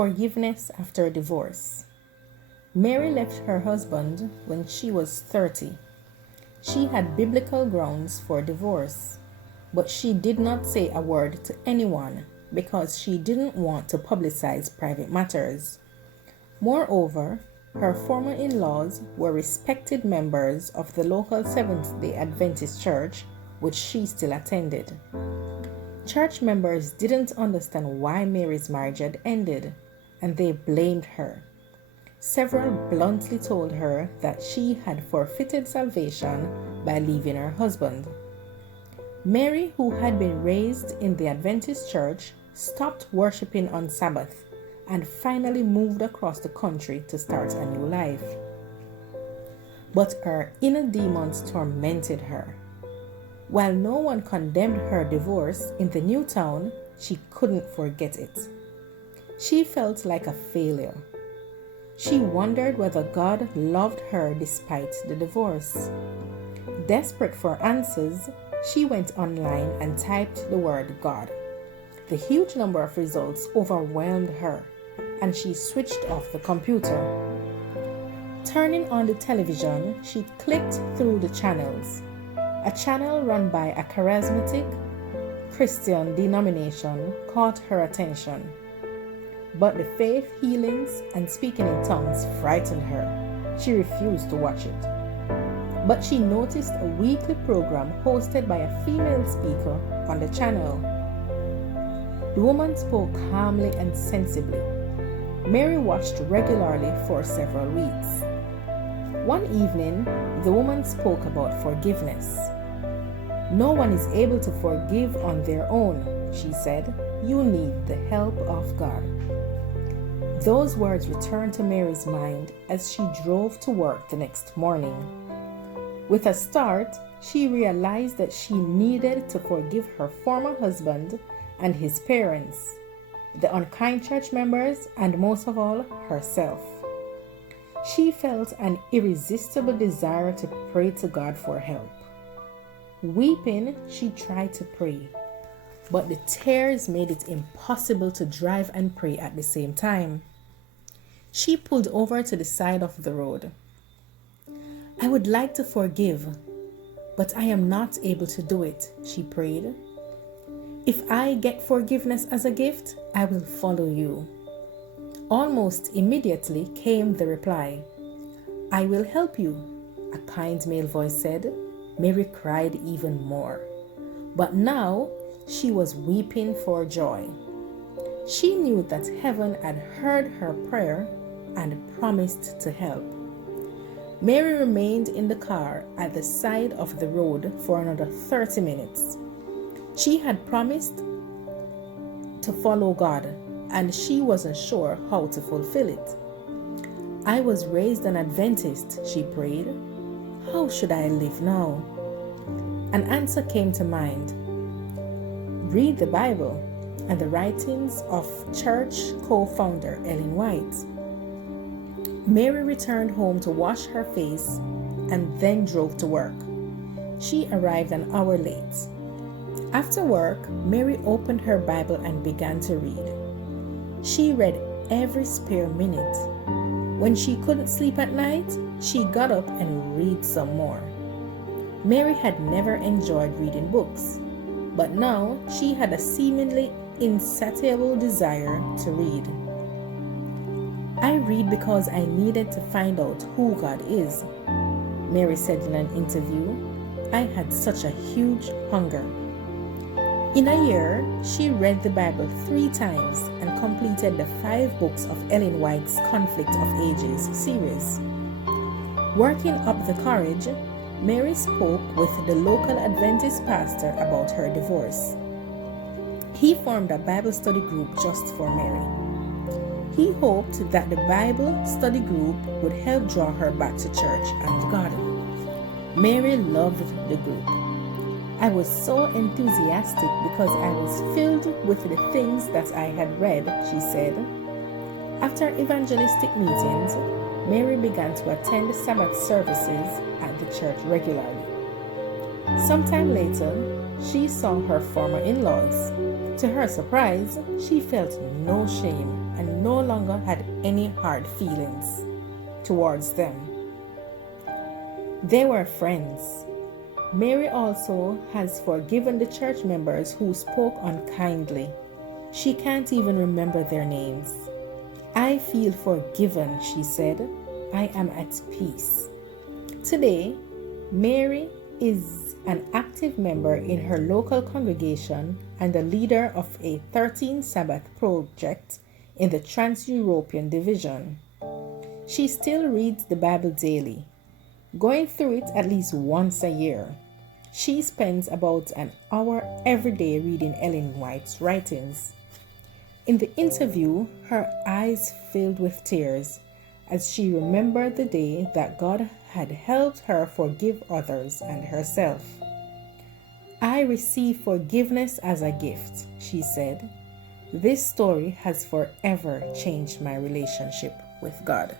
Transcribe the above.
Forgiveness after a divorce. Mary left her husband when she was 30. She had biblical grounds for divorce, but she did not say a word to anyone because she didn't want to publicize private matters. Moreover, her former in-laws were respected members of the local Seventh-day Adventist church, which she still attended. Church members didn't understand why Mary's marriage had ended, and they blamed her. Several bluntly told her that she had forfeited salvation by leaving her husband. Mary, who had been raised in the Adventist church, stopped worshiping on Sabbath and finally moved across the country to start a new life. But her inner demons tormented her. While no one condemned her divorce in the new town, she couldn't forget it. She felt like a failure. She wondered whether God loved her despite the divorce. Desperate for answers, she went online and typed the word God. The huge number of results overwhelmed her, and she switched off the computer. Turning on the television, she clicked through the channels. A channel run by a charismatic Christian denomination caught her attention. But the faith, healings, and speaking in tongues frightened her. She refused to watch it. But she noticed a weekly program hosted by a female speaker on the channel. The woman spoke calmly and sensibly. Mary watched regularly for several weeks. One evening, the woman spoke about forgiveness. "No one is able to forgive on their own," she said. "You need the help of God." Those words returned to Mary's mind as she drove to work the next morning. With a start, she realized that she needed to forgive her former husband and his parents, the unkind church members, and most of all, herself. She felt an irresistible desire to pray to God for help. Weeping, she tried to pray, but the tears made it impossible to drive and pray at the same time. She pulled over to the side of the road. "I would like to forgive, but I am not able to do it," she prayed. "If I get forgiveness as a gift, I will follow you." Almost immediately came the reply, "I will help you," a kind male voice said. Mary cried even more. But now she was weeping for joy. She knew that heaven had heard her prayer and promised to help. Mary remained in the car at the side of the road for another 30 minutes. She had promised to follow God, and she wasn't sure how to fulfill it. "I was raised an Adventist," she prayed. "How should I live now?" An answer came to mind. Read the Bible and the writings of church co-founder Ellen White. Mary returned home to wash her face and then drove to work. She arrived an hour late. After work, Mary opened her Bible and began to read. She read every spare minute. When she couldn't sleep at night, she got up and read some more. Mary had never enjoyed reading books, but now she had a seemingly insatiable desire to read. "I read because I needed to find out who God is," Mary said in an interview. "I had such a huge hunger." In a year, she read the Bible 3 times and completed the 5 books of Ellen White's Conflict of Ages series. Working up the courage, Mary spoke with the local Adventist pastor about her divorce. He formed a Bible study group just for Mary. He hoped that the Bible study group would help draw her back to church and God. Mary loved the group. "I was so enthusiastic because I was filled with the things that I had read," she said. After evangelistic meetings, Mary began to attend Sabbath services at the church regularly. Sometime later, she saw her former in-laws, To her surprise, she felt no shame and no longer had any hard feelings towards them. They were friends. Mary also has forgiven the church members who spoke unkindly. She can't even remember their names. I feel forgiven, she said. I am at peace. Today, Mary is an active member in her local congregation and a leader of a 13 Sabbath project in the Trans-European Division. She still reads the Bible daily, going through it at least once a year. She spends about an hour every day reading Ellen White's writings. In the interview, her eyes filled with tears as she remembered the day that God had helped her forgive others and herself. I receive forgiveness as a gift, she said. This story has forever changed my relationship with God.